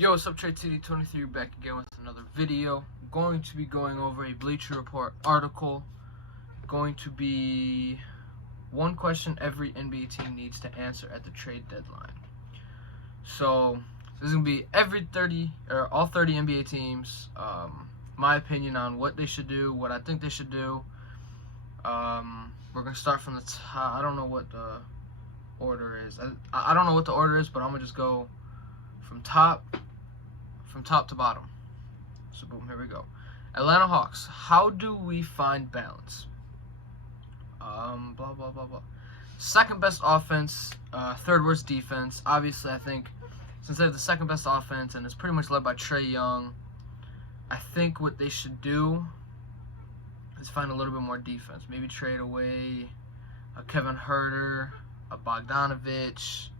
Yo, what's up, Trade City 23 back again with another video. Going to be going over a Bleacher Report article. Going to be one question every NBA team needs to answer at the trade deadline. So this is gonna be all 30 NBA teams. My opinion on what they should do, what I think they should do. We're gonna start from the top. I don't know what the order is. I don't know what the order is, but I'm gonna just go from top to bottom. So boom, here we go. Atlanta Hawks. How do we find balance? Blah blah blah blah. Second best offense, third worst defense. Obviously, I think since they have the second best offense and it's pretty much led by Trae Young, I think what they should do is find a little bit more defense. Maybe trade away a Kevin Huerter, a Bogdanovich,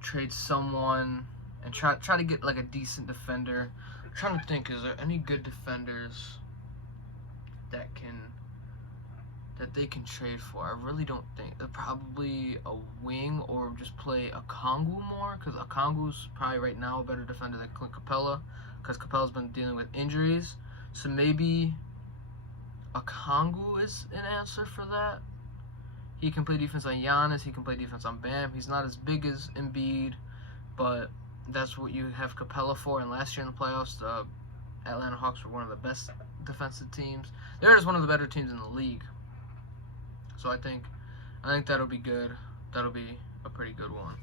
trade someone, and try to get like a decent defender. I'm trying to think, is there any good defenders that they can trade for? I really don't think. They're probably a wing or just play a Okongwu more, because Okongwu's probably right now a better defender than Clint Capella, because Capella's been dealing with injuries. So maybe Okongwu is an answer for that. He can play defense on Giannis. He can play defense on Bam. He's not as big as Embiid, but that's what you have Capella for. And last year in the playoffs, the Atlanta Hawks were one of the best defensive teams. They're just one of the better teams in the league. So I think that'll be good. That'll be a pretty good one.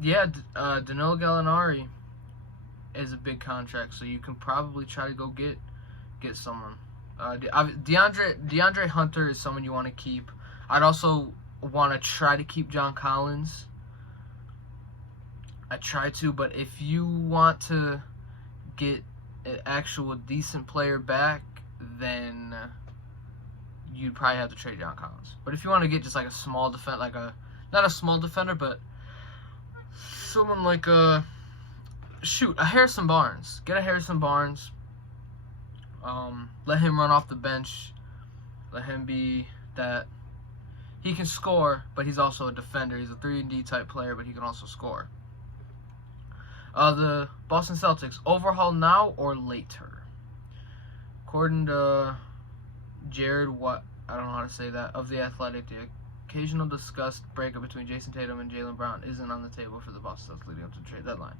Danilo Gallinari is a big contract, so you can probably try to go get someone. DeAndre Hunter is someone you want to keep. I'd also want to try to keep John Collins. I try to, but if you want to get an actual decent player back, then you'd probably have to trade John Collins. But if you want to get just like a small defender, not a small defender, but someone like a Harrison Barnes. Get a Harrison Barnes. Let him run off the bench. Let him be that. He can score, but he's also a defender. He's a 3-and-D type player, but he can also score. The Boston Celtics, overhaul now or later? According to Jared I don't know how to say that, of The Athletic, the occasional discussed breakup between Jason Tatum and Jaylen Brown isn't on the table for the Boston Celtics leading up to the trade deadline.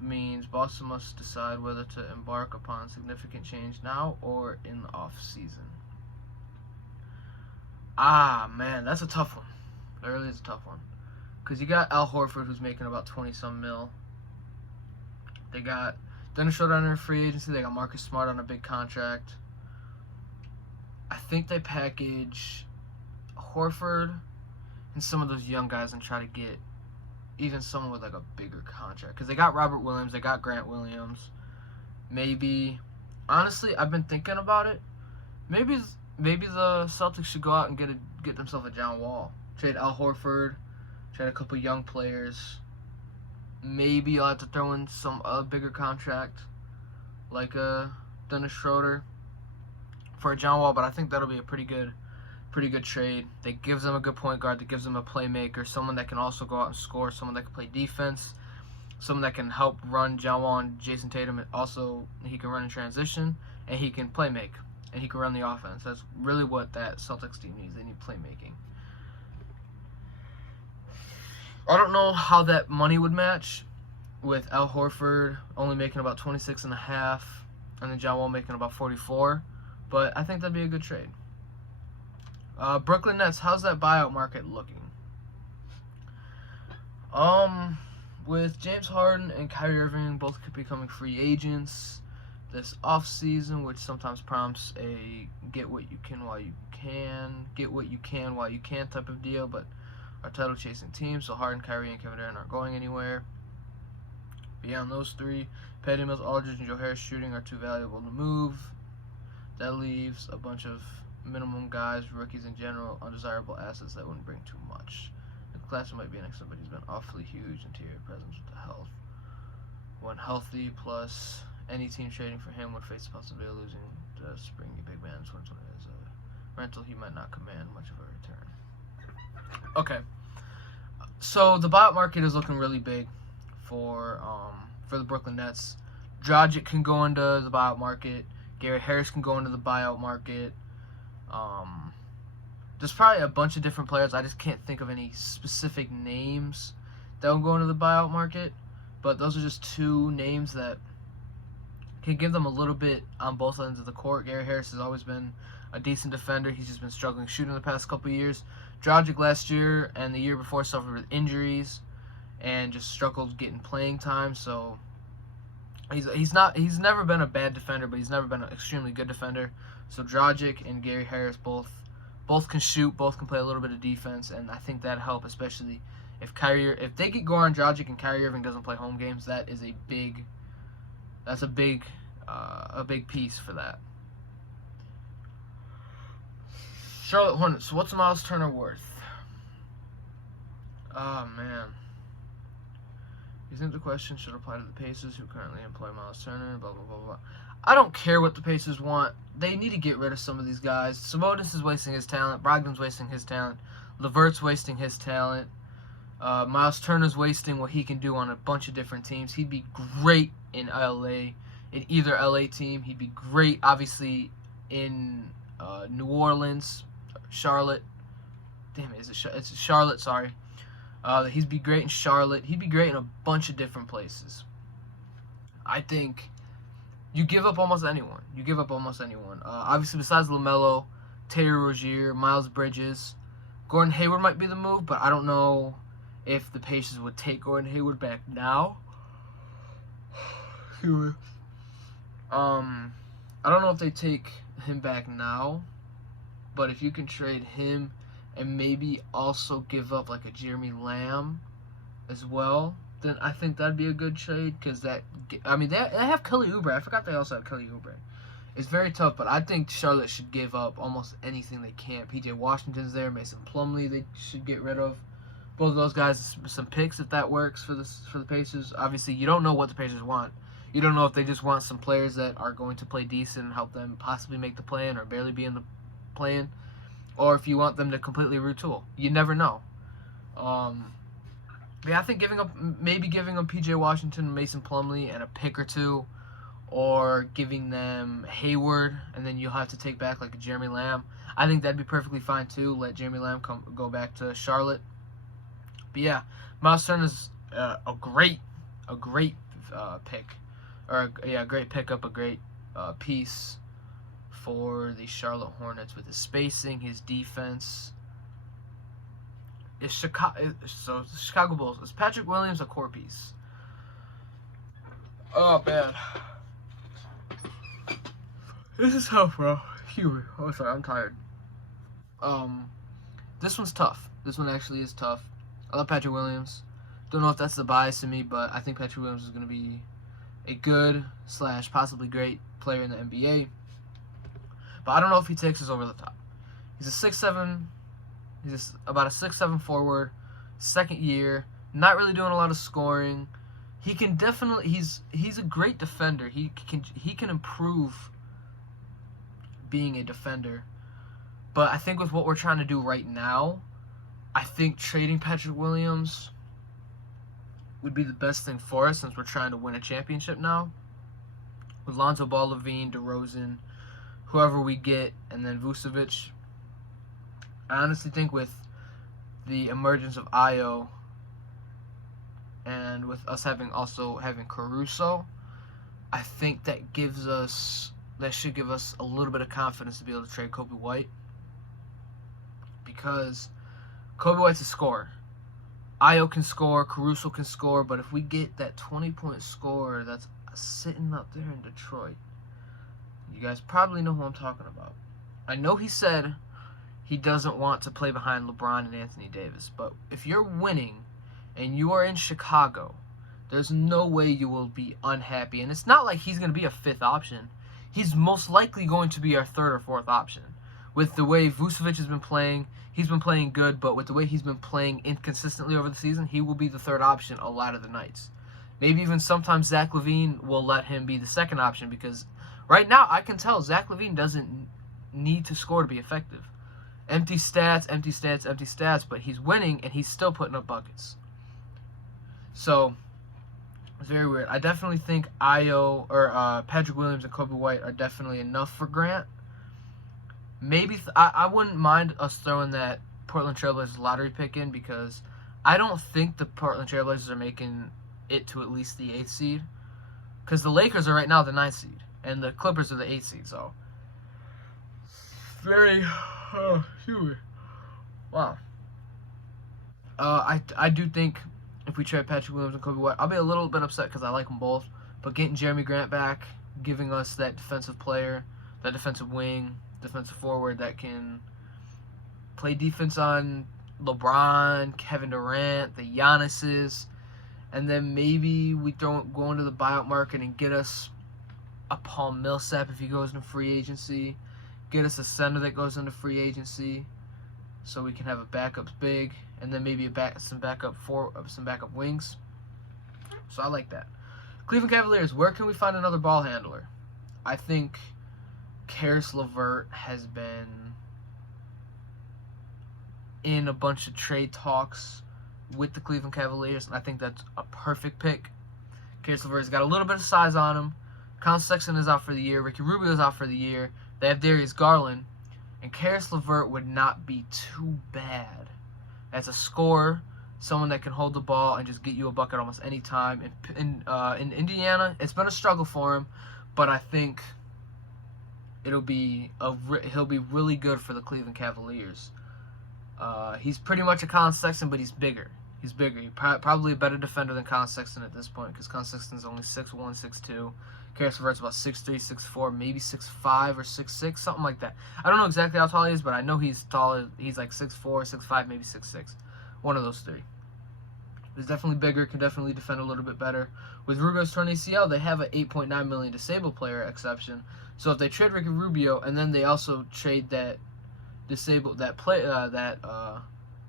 It means Boston must decide whether to embark upon significant change now or in the off-season. Man, that's a tough one. That really is a tough one. Because you got Al Horford, who's making about 20-some mil. They got Dennis Schroeder under free agency. They got Marcus Smart on a big contract. I think they package Horford and some of those young guys and try to get even someone with like a bigger contract. Because they got Robert Williams. They got Grant Williams. Maybe, honestly, I've been thinking about it. Maybe the Celtics should go out and get themselves a John Wall. Trade Al Horford. Trade a couple young players. Maybe you'll have to throw in some bigger contract, like a Dennis Schroeder for a John Wall. But I think that'll be a pretty good trade. That gives them a good point guard. That gives them a playmaker, someone that can also go out and score, someone that can play defense, someone that can help run John Wall and Jason Tatum. And also, he can run in transition, and he can play make, and he can run the offense. That's really what that Celtics team needs. They need playmaking. I don't know how that money would match with Al Horford only making about 26.5 and then John Wall making about 44, but I think that'd be a good trade. Brooklyn Nets, how's that buyout market looking? With James Harden and Kyrie Irving both becoming free agents this offseason, which sometimes prompts a get what you can while you can type of deal, but are title chasing teams, so Harden, Kyrie, and Kevin Durant aren't going anywhere. Beyond those three, Patty Mills, Aldridge, and Joe Harris shooting are too valuable to move. That leaves a bunch of minimum guys, rookies in general, undesirable assets that wouldn't bring too much. The class might be next, but he's been awfully huge interior presence with the health. When healthy, plus any team trading for him would face the possibility of losing the spring big man in 2020 as a rental. He might not command much of a return. Okay, So the buyout market is looking really big for the Brooklyn Nets. Dragic can go into the buyout market. Gary Harris can go into the buyout market. There's probably a bunch of different players. I just can't think of any specific names that will go into the buyout market. But those are just two names that can give them a little bit on both ends of the court. Gary Harris has always been a decent defender. He's just been struggling shooting the past couple of years. Dragic last year and the year before suffered with injuries and just struggled getting playing time. So he's never been a bad defender, but he's never been an extremely good defender. So Dragic and Gary Harris both can shoot, both can play a little bit of defense, and I think that'd help, especially if they get Goran Dragic and Kyrie Irving doesn't play home games. That is a big piece for that. Charlotte Hornets. What's Miles Turner worth? Oh man. You think the question should apply to the Pacers, who currently employ Miles Turner? Blah blah blah blah. I don't care what the Pacers want. They need to get rid of some of these guys. Sabonis is wasting his talent. Brogdon's wasting his talent. LeVert's wasting his talent. Miles Turner's wasting what he can do on a bunch of different teams. He'd be great in LA, in either LA team. He'd be great, obviously, in New Orleans, Charlotte. Damn it, it's Charlotte, sorry. He'd be great in Charlotte. He'd be great in a bunch of different places. I think you give up almost anyone. Obviously, besides LaMelo, Terry Rozier, Miles Bridges, Gordon Hayward might be the move, but I don't know if the Pacers would take Gordon Hayward back now. I don't know if they take him back now, but if you can trade him and maybe also give up like a Jeremy Lamb as well, then I think that'd be a good trade, because they have Kelly Oubre. I forgot they also have Kelly Oubre. It's very tough, but I think Charlotte should give up almost anything they can. PJ Washington's there, Mason Plumlee they should get rid of. Both of those guys, some picks if that works for the Pacers. Obviously, you don't know what the Pacers want. You don't know if they just want some players that are going to play decent and help them possibly make the play-in or barely be in the play-in, or if you want them to completely retool. You never know. Yeah, I think giving up PJ Washington, Mason Plumlee, and a pick or two, or giving them Hayward, and then you'll have to take back like a Jeremy Lamb. I think that'd be perfectly fine too. Let Jeremy Lamb go back to Charlotte. But yeah, Miles Turner's a great pick, or a great pickup, a great piece for the Charlotte Hornets with his spacing, his defense. Chicago Bulls. Is Patrick Williams a core piece? Oh man, this is tough, bro. Oh, sorry, I'm tired. This one's tough. This one actually is tough. I love Patrick Williams. Don't know if that's the bias in me, but I think Patrick Williams is going to be a good / possibly great player in the NBA. But I don't know if he takes us over the top. He's a 6'7". He's about a 6'7" forward, second year, not really doing a lot of scoring. He can definitely he's a great defender. He can improve being a defender. But I think with what we're trying to do right now, I think trading Patrick Williams would be the best thing for us, since we're trying to win a championship now. With Lonzo Ball, Levine, DeRozan, whoever we get, and then Vucevic. I honestly think with the emergence of Ayo and with us having Caruso, I think that should give us a little bit of confidence to be able to trade Kobe White, because Kobe White's a scorer. Ayo can score, Caruso can score, but if we get that 20-point scorer that's sitting up there in Detroit, you guys probably know who I'm talking about. I know he said he doesn't want to play behind LeBron and Anthony Davis, but if you're winning and you are in Chicago, there's no way you will be unhappy. And it's not like he's going to be a fifth option. He's most likely going to be our third or fourth option. With the way Vucevic has been playing, he's been playing good, but with the way he's been playing inconsistently over the season, he will be the third option a lot of the nights. Maybe even sometimes Zach LaVine will let him be the second option, because right now I can tell Zach LaVine doesn't need to score to be effective. Empty stats, empty stats, empty stats, but he's winning and he's still putting up buckets. So it's very weird. I definitely think Io or Patrick Williams and Kobe White are definitely enough for Grant. Maybe I wouldn't mind us throwing that Portland Trailblazers lottery pick in, because I don't think the Portland Trailblazers are making it to at least the 8th seed, because the Lakers are right now the 9th seed and the Clippers are the 8th seed. So very wow. I do think if we trade Patrick Williams and Kobe White, I'll be a little bit upset because I like them both. But getting Jeremy Grant back, giving us that defensive player, that defensive wing, defensive forward that can play defense on LeBron, Kevin Durant, the Giannis's, and then maybe we go into the buyout market and get us a Paul Millsap if he goes into free agency, get us a center that goes into free agency, so we can have a backup big, and then maybe some backup wings. So I like that. Cleveland Cavaliers, where can we find another ball handler? I think Karis LeVert has been in a bunch of trade talks with the Cleveland Cavaliers, and I think that's a perfect pick. Karis LeVert's got a little bit of size on him. Colin Sexton is out for the year. Ricky Rubio is out for the year. They have Darius Garland, and Karis LeVert would not be too bad as a scorer, someone that can hold the ball and just get you a bucket almost any time. In Indiana, it's been a struggle for him, but I think he'll be really good for the Cleveland Cavaliers. He's pretty much a Colin Sexton, but he's bigger. He's probably a better defender than Colin Sexton at this point, because Colin Sexton's only 6'1", 6'2". Karis LeVert's about 6'3", 6'4", maybe 6'5", or 6'6", something like that. I don't know exactly how tall he is, but I know he's taller. He's like 6'4", 6'5", maybe 6'6". One of those three. He's definitely bigger, can definitely defend a little bit better. With Rubio's torn ACL, they have an $8.9 million disabled player exception. So if they trade Ricky Rubio and then they also trade that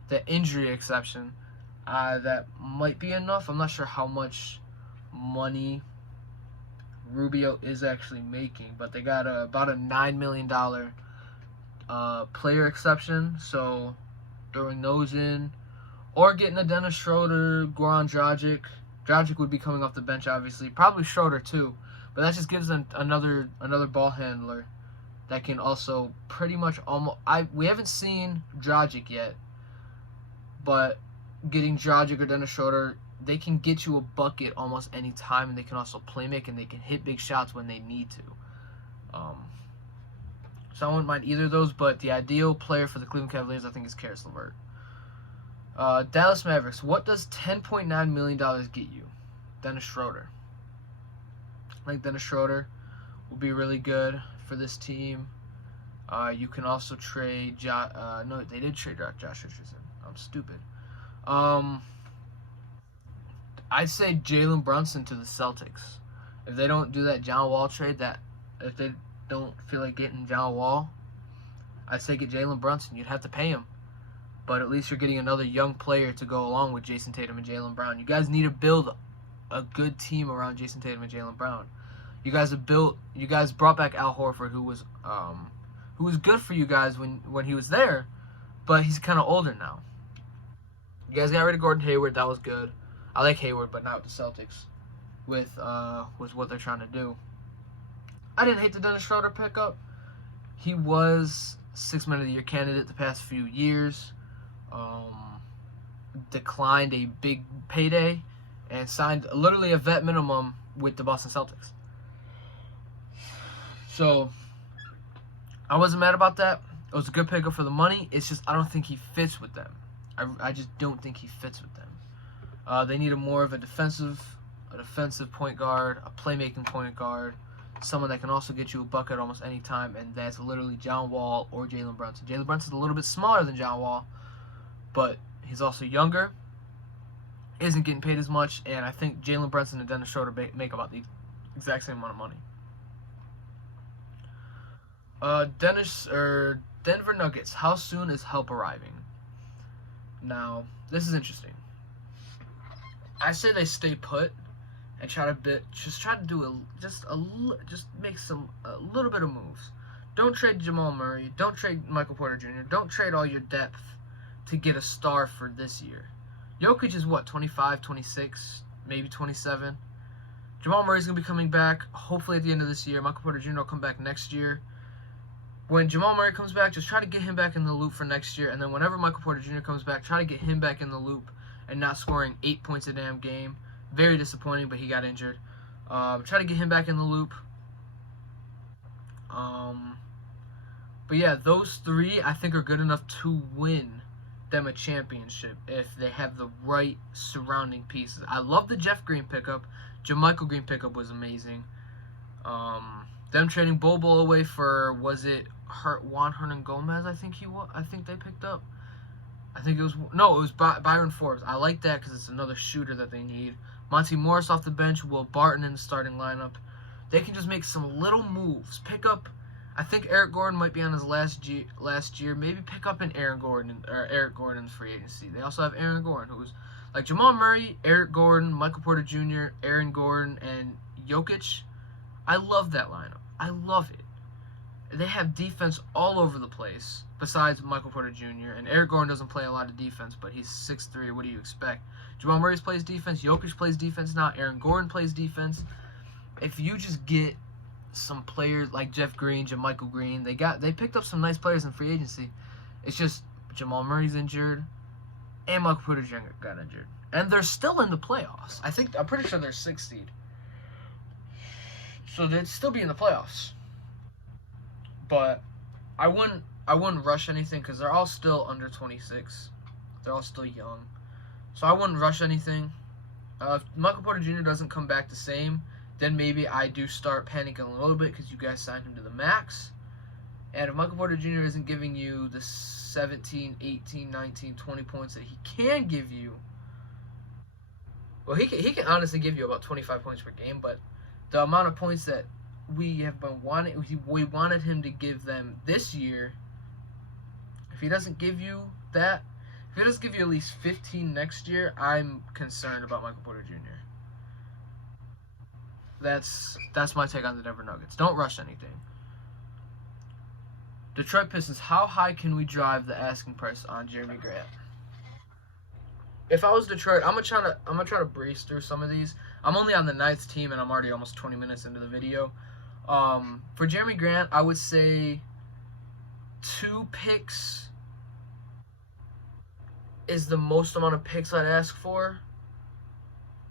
that injury exception, that might be enough. I'm not sure how much money Rubio is actually making, but they got about a $9 million player exception. So throwing those in, or getting a Dennis Schroeder, Goran Dragic. Dragic would be coming off the bench, obviously. Probably Schroeder too, but that just gives them another ball handler that can also pretty much almost. We haven't seen Dragic yet, but getting Dragic or Dennis Schroeder, they can get you a bucket almost any time, and they can also play make, and they can hit big shots when they need to. So I wouldn't mind either of those, but the ideal player for the Cleveland Cavaliers, I think, is Karis LeVert. Dallas Mavericks, what does $10.9 million get you? Dennis Schroeder. I think Dennis Schroeder will be really good for this team. You can also trade no, they did trade Josh Richardson. I'm stupid. I'd say Jalen Brunson to the Celtics. If they don't do that John Wall trade, if they don't feel like getting John Wall, I'd say get Jalen Brunson. You'd have to pay him, but at least you're getting another young player to go along with Jason Tatum and Jaylen Brown. You guys need to build a good team around Jason Tatum and Jaylen Brown. You guys brought back Al Horford, who was good for you guys when he was there, but he's kind of older now. You guys got rid of Gordon Hayward. That was good. I like Hayward, but not with the Celtics. With what they're trying to do. I didn't hate the Dennis Schroeder pickup. He was 6th Man of the Year candidate the past few years. Declined a big payday and signed literally a vet minimum with the Boston Celtics. So I wasn't mad about that. It was a good pickup for the money. It's just I don't think he fits with them. I just don't think he fits with them. They need more of a defensive point guard, a playmaking point guard, someone that can also get you a bucket almost any time, and that's literally John Wall or Jalen Brunson. Jalen Brunson's a little bit smaller than John Wall, but he's also younger, isn't getting paid as much, and I think Jalen Brunson and Dennis Schroeder make about the exact same amount of money. Denver Nuggets, how soon is help arriving? Now, this is interesting. I say they stay put and try to make a little bit of moves. Don't trade Jamal Murray. Don't trade Michael Porter Jr. Don't trade all your depth to get a star for this year. Jokic is what, 25, 26, maybe 27? Jamal Murray's going to be coming back hopefully at the end of this year. Michael Porter Jr. will come back next year. When Jamal Murray comes back, just try to get him back in the loop for next year. And then whenever Michael Porter Jr. comes back, try to get him back in the loop and not scoring 8 points a damn game. Very disappointing, but he got injured. Try to get him back in the loop. But yeah, those three I think are good enough to win them a championship if they have the right surrounding pieces. I love the Jeff Green pickup. JaMychal Green pickup was amazing. Them trading Bobo away for, was it Juan Hernangomez? I think they picked up. It was Byron Forbes. I like that because it's another shooter that they need. Monty Morris off the bench, Will Barton in the starting lineup. They can just make some little moves. Pick up. I think Eric Gordon might be on his last year. Maybe pick up an Eric Gordon's free agency. They also have Aaron Gordon, who's like Jamal Murray, Eric Gordon, Michael Porter Jr., Aaron Gordon, and Jokic. I love that lineup. I love it. They have defense all over the place besides Michael Porter Jr. And Eric Gordon doesn't play a lot of defense, but he's 6'3". What do you expect? Jamal Murray plays defense. Jokic plays defense now. Aaron Gordon plays defense. If you just get some players like Jeff Green, JaMychal Green, they picked up some nice players in free agency. It's just Jamal Murray's injured and Michael Porter Jr. got injured. And they're still in the playoffs. I'm pretty sure they're 6th seed. So they'd still be in the playoffs. But I wouldn't rush anything because they're all still under 26. They're all still young. So I wouldn't rush anything. If Michael Porter Jr. doesn't come back the same, then maybe I do start panicking a little bit because you guys signed him to the max. And if Michael Porter Jr. isn't giving you the 17, 18, 19, 20 points that he can give you, well, he can honestly give you about 25 points per game, but the amount of points that we have been we wanted him to give them this year, if he doesn't give you that, if he doesn't give you at least 15 next year, I'm concerned about Michael Porter Jr. That's my take on the Denver Nuggets. Don't rush anything. Detroit Pistons, how high can we drive the asking price on Jeremy Grant? If I was Detroit, I'm gonna try to breeze through some of these. I'm only on the 9th team and I'm already almost 20 minutes into the video. For Jeremy Grant, I would say 2 picks is the most amount of picks I'd ask for.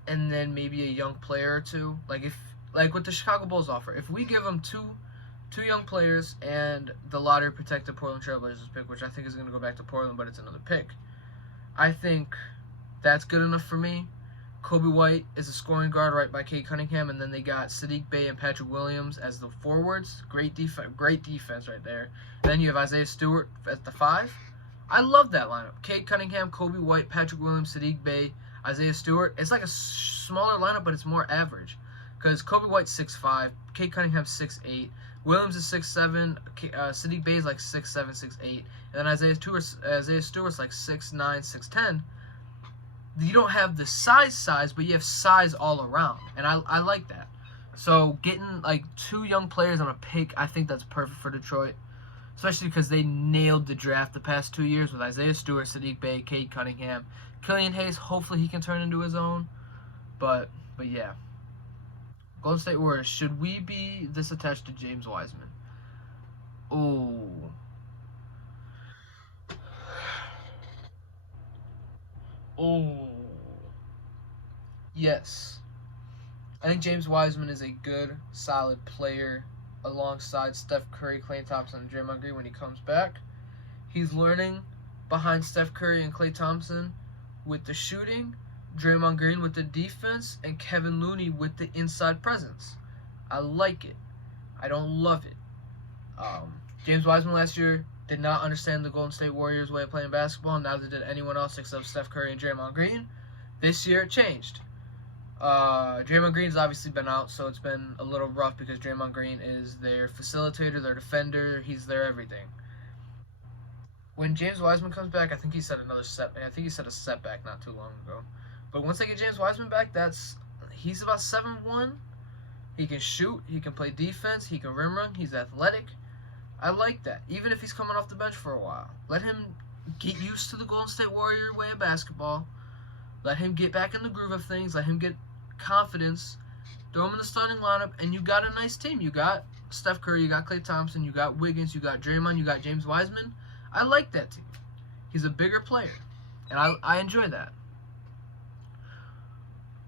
And then maybe a young player or two. Like with the Chicago Bulls offer, if we give them two young players and the lottery protected Portland Trailblazers pick, which I think is going to go back to Portland, but it's another pick, I think that's good enough for me. Kobe White is a scoring guard right by Cade Cunningham, and then they got Sadiq Bey and Patrick Williams as the forwards. Great defense right there. And then you have Isaiah Stewart at the 5. I love that lineup. Cade Cunningham, Kobe White, Patrick Williams, Sadiq Bey, Isaiah Stewart. It's like a smaller lineup, but it's more average. Because Kobe White's 6'5", Cade Cunningham's 6'8", Williams is 6'7", Sadiq Bey is like 6'7", 6'8", and then Isaiah Stewart's like 6'9", 6'10". You don't have the size, but you have size all around, and I like that. So getting like 2 young players on a pick, I think that's perfect for Detroit, especially because they nailed the draft the past 2 years with Isaiah Stewart, Sadiq Bey, Cade Cunningham, Killian Hayes. Hopefully he can turn into his own, but yeah. Golden State Warriors, should we be this attached to James Wiseman? Oh. Yes. I think James Wiseman is a good, solid player alongside Steph Curry, Klay Thompson, and Draymond Green when he comes back. He's learning behind Steph Curry and Klay Thompson with the shooting, Draymond Green with the defense, and Kevin Looney with the inside presence. I like it. I don't love it. James Wiseman last year did not understand the Golden State Warriors' way of playing basketball. Neither did anyone else except Steph Curry and Draymond Green. This year it changed. Draymond Green's obviously been out, so it's been a little rough because Draymond Green is their facilitator, their defender. He's their everything. When James Wiseman comes back, I think he set another setback. I think he set a setback not too long ago. But once they get James Wiseman back, he's about 7'1". He can shoot. He can play defense. He can rim run. He's athletic. I like that. Even if he's coming off the bench for a while. Let him get used to the Golden State Warrior way of basketball. Let him get back in the groove of things. Let him get confidence. Throw him in the starting lineup, and you got a nice team. You got Steph Curry, you got Klay Thompson, you got Wiggins, you got Draymond, you got James Wiseman. I like that team. He's a bigger player, and I enjoy that.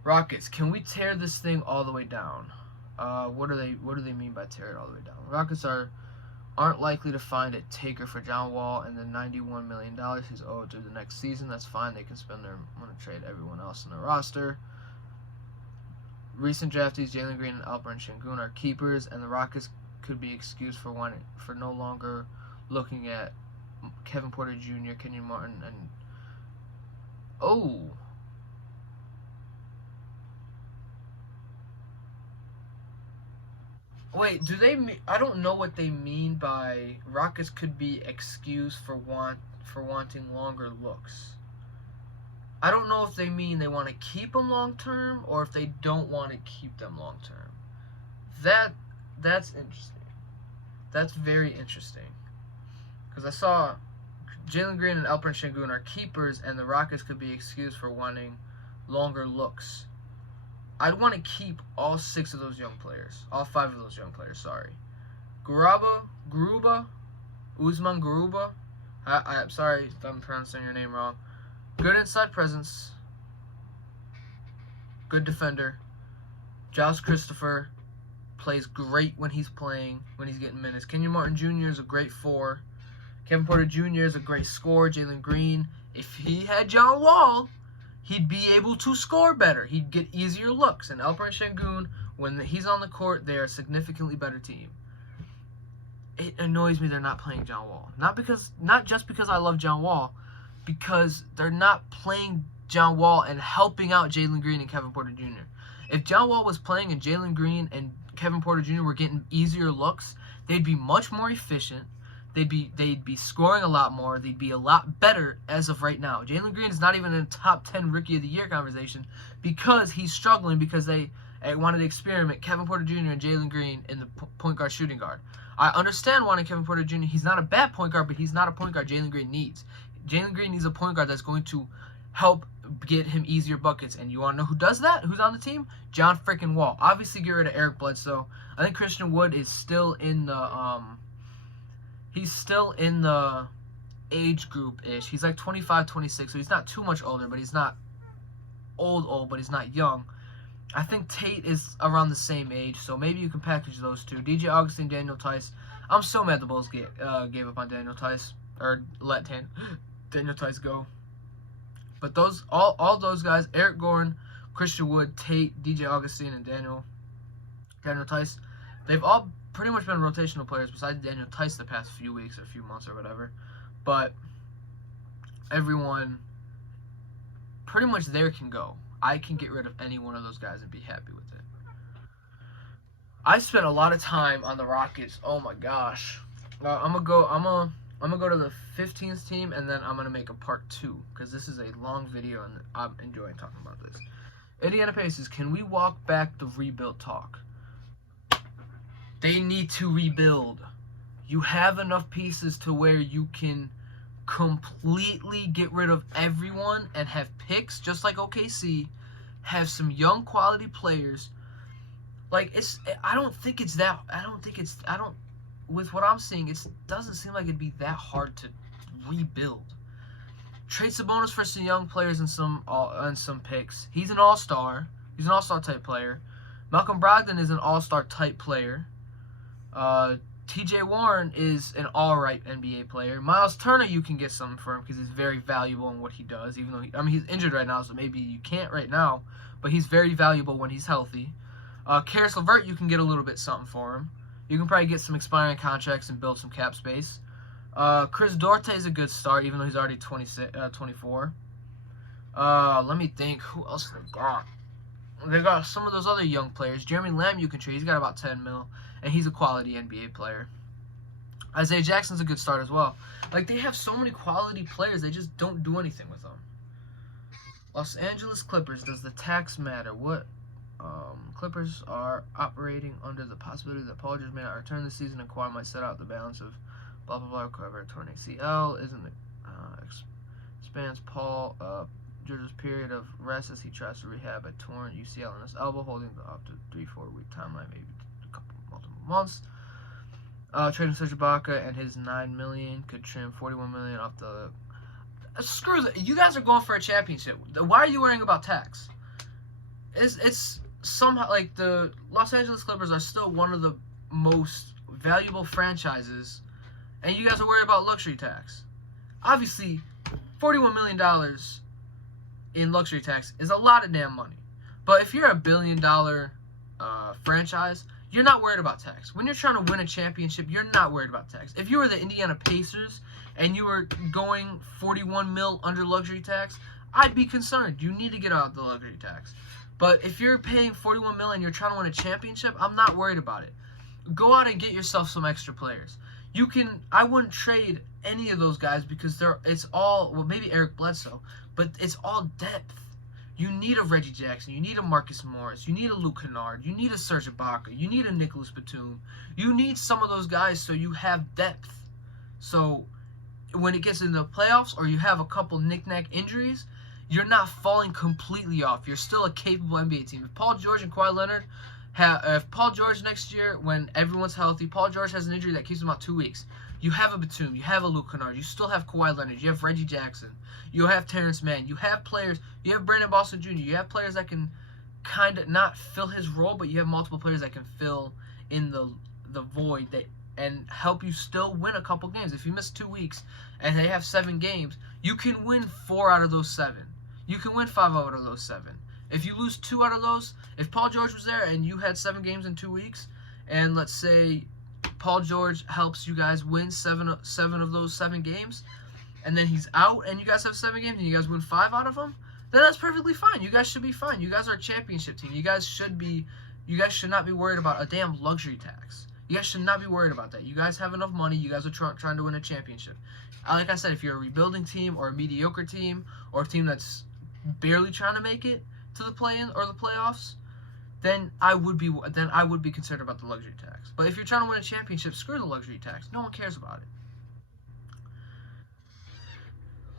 Rockets, can we tear this thing all the way down? What do they mean by tear it all the way down? Rockets aren't likely to find a taker for John Wall and the $91 million he's owed through the next season. That's fine. They can spend their money to trade everyone else in the roster. Recent draftees Jalen Green and Alperen Sengun are keepers, and the Rockets could be excused for no longer looking at Kevin Porter Jr., Kenyon Martin, and wait, do they mean, I don't know what they mean by Rockets could be excused for wanting longer looks. I don't know if they mean they want to keep them long term or if they don't want to keep them long term. That's interesting. That's very interesting. Because I saw Jalen Green and Alperen Sengun are keepers, and the Rockets could be excused for wanting longer looks. I'd want to keep all 6 of those young players. All 5 of those young players, sorry. Usman Garuba. I'm sorry if I'm pronouncing your name wrong. Good inside presence. Good defender. Giles Christopher plays great when he's playing, when he's getting minutes. Kenyon Martin Jr. is a great 4. Kevin Porter Jr. is a great scorer. Jalen Green, if he had John Wall, he'd be able to score better. He'd get easier looks. And Alperen Sengun, when he's on the court, they are a significantly better team. It annoys me they're not playing John Wall. Not just because I love John Wall, because they're not playing John Wall and helping out Jalen Green and Kevin Porter Jr. If John Wall was playing and Jalen Green and Kevin Porter Jr. were getting easier looks, they'd be much more efficient. They'd be scoring a lot more. They'd be a lot better as of right now. Jalen Green is not even in the top 10 Rookie of the Year conversation because he's struggling because they wanted to experiment Kevin Porter Jr. and Jalen Green in the point guard shooting guard. I understand wanting Kevin Porter Jr. He's not a bad point guard, but he's not a point guard Jalen Green needs. Jalen Green needs a point guard that's going to help get him easier buckets. And you want to know who does that? Who's on the team? John freaking Wall. Obviously, get rid of Eric Bledsoe. I think Christian Wood is still in the he's still in the age group-ish. He's like 25, 26, so he's not too much older, but he's not old, but he's not young. I think Tate is around the same age, so maybe you can package those two. DJ Augustine, Daniel Tice. I'm so mad the Bulls gave up on Daniel Tice, or let Daniel Tice go. But those all those guys, Eric Gordon, Christian Wood, Tate, DJ Augustine, and Daniel Tice, they've all pretty much been rotational players besides Daniel Tice the past few weeks or few months or whatever. But everyone pretty much there can go. I can get rid of any one of those guys and be happy with it. I spent a lot of time on the Rockets. Oh my gosh. I'm gonna go to the 15th team, and then I'm gonna make a part 2 because this is a long video and I'm enjoying talking about this. Indiana Pacers, can we walk back the rebuild talk? They need to rebuild. You have enough pieces to where you can completely get rid of everyone and have picks just like OKC, have some young quality players. Like with what I'm seeing, it doesn't seem like it'd be that hard to rebuild. Trade Sabonis for some young players and some picks. He's an all-star. He's an all-star type player. Malcolm Brogdon is an all-star type player. TJ Warren is an all-right NBA player. Miles Turner, you can get something for him because he's very valuable in what he does. Even though he's injured right now, so maybe you can't right now. But he's very valuable when he's healthy. Karis LeVert, you can get a little bit something for him. You can probably get some expiring contracts and build some cap space. Chris Duarte is a good start, even though he's already 24. Let me think. Who else they got? They got some of those other young players. Jeremy Lamb you can trade. He's got about 10 mil, and he's a quality NBA player. Isaiah Jackson's a good start as well. Like, they have so many quality players, they just don't do anything with them. Los Angeles Clippers, does the tax matter? What Clippers are operating under the possibility that Paul George may not return this season and Kawhi might set out the balance of blah blah blah. Whoever torn ACL isn't expands Paul George's period of rest as he tries to rehab a torn UCL in his elbow, holding the up to 3-4 week timeline, maybe multiple months. Trading Serge Ibaka and his $9 million could trim $41 million off the. Screw that! You guys are going for a championship. Why are you worrying about tax? It's somehow like the Los Angeles Clippers are still one of the most valuable franchises, and you guys are worried about luxury tax. Obviously, $41 million in luxury tax is a lot of damn money. But if you're a $1 billion franchise, you're not worried about tax. When you're trying to win a championship, you're not worried about tax. If you were the Indiana Pacers and you were going 41 mil under luxury tax, I'd be concerned. You need to get out of the luxury tax. But if you're paying 41 mil and you're trying to win a championship, I'm not worried about it. Go out and get yourself some extra players. I wouldn't trade any of those guys because it's all, well, maybe Eric Bledsoe, but it's all depth. You need a Reggie Jackson. You need a Marcus Morris. You need a Luke Kennard. You need a Serge Ibaka. You need a Nicholas Batum. You need some of those guys so you have depth. So when it gets into the playoffs or you have a couple knick-knack injuries, you're not falling completely off. You're still a capable NBA team. If Paul George and Kawhi Leonard if Paul George next year, when everyone's healthy, Paul George has an injury that keeps him out 2 weeks, you have a Batum, you have a Luke Kennard, you still have Kawhi Leonard, you have Reggie Jackson, you have Terrence Mann, you have players, you have Brandon Boston Jr., you have players that can kind of not fill his role, but you have multiple players that can fill in the void and help you still win a couple games. If you miss 2 weeks and they have 7 games, you can win 4 out of those 7. You can win 5 out of those 7. If you lose 2 out of those, if Paul George was there and you had 7 games in 2 weeks, and let's say Paul George helps you guys win 7 of those 7 games, and then he's out and you guys have 7 games and you guys win 5 out of them, then that's perfectly fine. You guys should be fine. You guys are a championship team. You guys should not be worried about a damn luxury tax. You guys should not be worried about that. You guys have enough money. You guys are trying to win a championship. Like I said, if you're a rebuilding team or a mediocre team or a team that's barely trying to make it to the play-in or the playoffs, then I would be concerned about the luxury tax. But if you're trying to win a championship, screw the luxury tax. No one cares about it.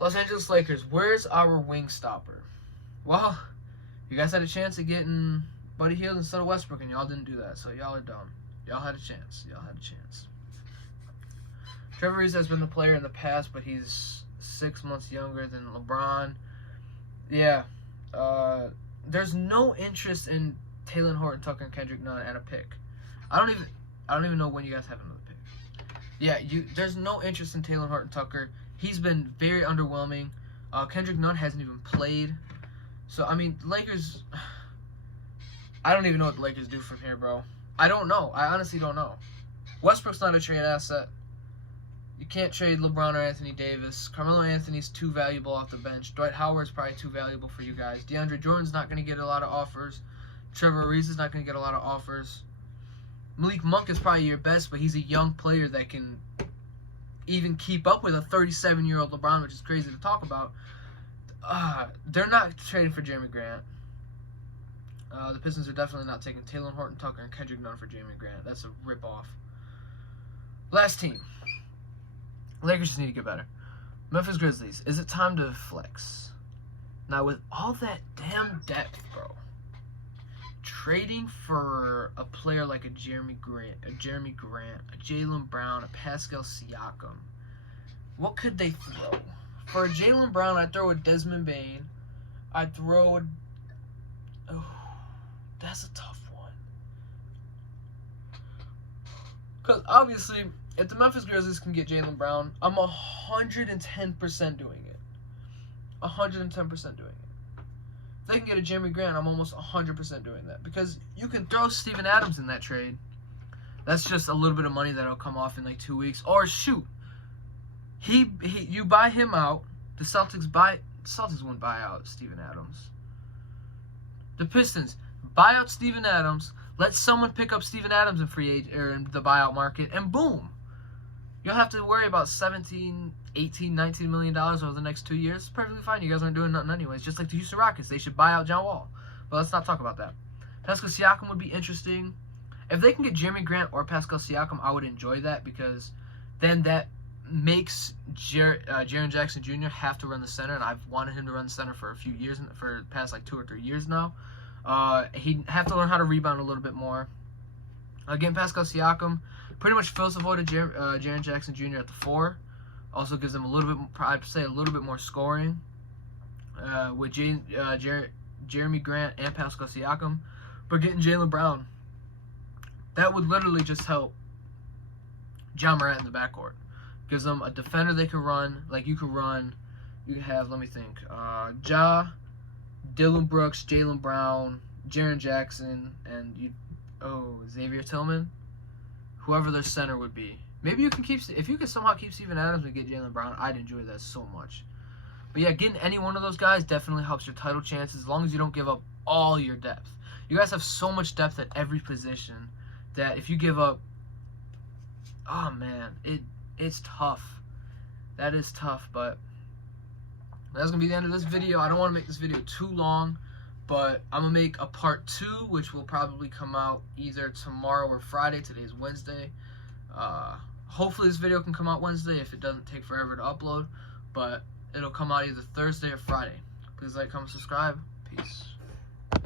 Los Angeles Lakers, where's our wing stopper? Well, you guys had a chance at getting Buddy Hield instead of Westbrook, and y'all didn't do that, so y'all are dumb. Y'all had a chance. Trevor Ariza has been the player in the past, but he's 6 months younger than LeBron. Yeah. There's no interest in Taylor Horton Tucker and Kendrick Nunn at a pick. I don't even know when you guys have another pick. Yeah, there's no interest in Taylor Horton Tucker. He's been very underwhelming. Kendrick Nunn hasn't even played. So I mean, the Lakers. I don't even know what the Lakers do from here, bro. I don't know. I honestly don't know. Westbrook's not a trade asset. You can't trade LeBron or Anthony Davis. Carmelo Anthony's too valuable off the bench. Dwight Howard's probably too valuable for you guys. DeAndre Jordan's not going to get a lot of offers. Trevor Ariza's not going to get a lot of offers. Malik Monk is probably your best, but he's a young player that can even keep up with a 37-year-old LeBron, which is crazy to talk about. They're not trading for Jeremy Grant. The Pistons are definitely not taking Taylor Horton Tucker and Kendrick Nunn for Jeremy Grant. That's a ripoff. Last team. Lakers just need to get better. Memphis Grizzlies. Is it time to flex? Now, with all that damn depth, bro, trading for a player like a Jeremy Grant, a Jaylen Brown, a Pascal Siakam, what could they throw? For a Jaylen Brown, I'd throw a Desmond Bane. I'd throw a... Oh, that's a tough one. Because, obviously, if the Memphis Grizzlies can get Jaylen Brown, I'm 110% doing it. 110% doing it. If they can get a Jeremy Grant, I'm almost 100% doing that. Because you can throw Steven Adams in that trade. That's just a little bit of money that'll come off in like 2 weeks. Or shoot, you buy him out. The Celtics wouldn't buy out Steven Adams. The Pistons buy out Steven Adams. Let someone pick up Steven Adams in free agent or in the buyout market, and boom. You'll have to worry about $17, $18, $19 million over the next 2 years. It's perfectly fine. You guys aren't doing nothing anyways. Just like the Houston Rockets. They should buy out John Wall. But let's not talk about that. Pascal Siakam would be interesting. If they can get Jeremy Grant or Pascal Siakam, I would enjoy that, because then that makes Jaren Jackson Jr. have to run the center, and I've wanted him to run the center for a few years, for the past like 2 or 3 years now. He'd have to learn how to rebound a little bit more. Again, Pascal Siakam pretty much fills the void of Jaren Jackson Jr. at the 4. Also gives them a little bit, I'd say, a little bit more scoring with Jeremy Grant and Pascal Siakam. But getting Jaylen Brown, that would literally just help John Morant in the backcourt. Gives them a defender they can run. Like, you could have, let me think, Dillon Brooks, Jaylen Brown, Jaren Jackson, and Xavier Tillman. Whoever their center would be. Maybe you can if you can somehow keep Steven Adams and get Jaylen Brown, I'd enjoy that so much. But yeah, getting any one of those guys definitely helps your title chances, as long as you don't give up all your depth. You guys have so much depth at every position that if you give up, oh man, it's tough. That is tough, but that's going to be the end of this video. I don't want to make this video too long, but I'm going to make a part 2, which will probably come out either tomorrow or Friday. Today's Wednesday. Hopefully this video can come out Wednesday if it doesn't take forever to upload, but it'll come out either Thursday or Friday. Please like, comment, subscribe. Peace.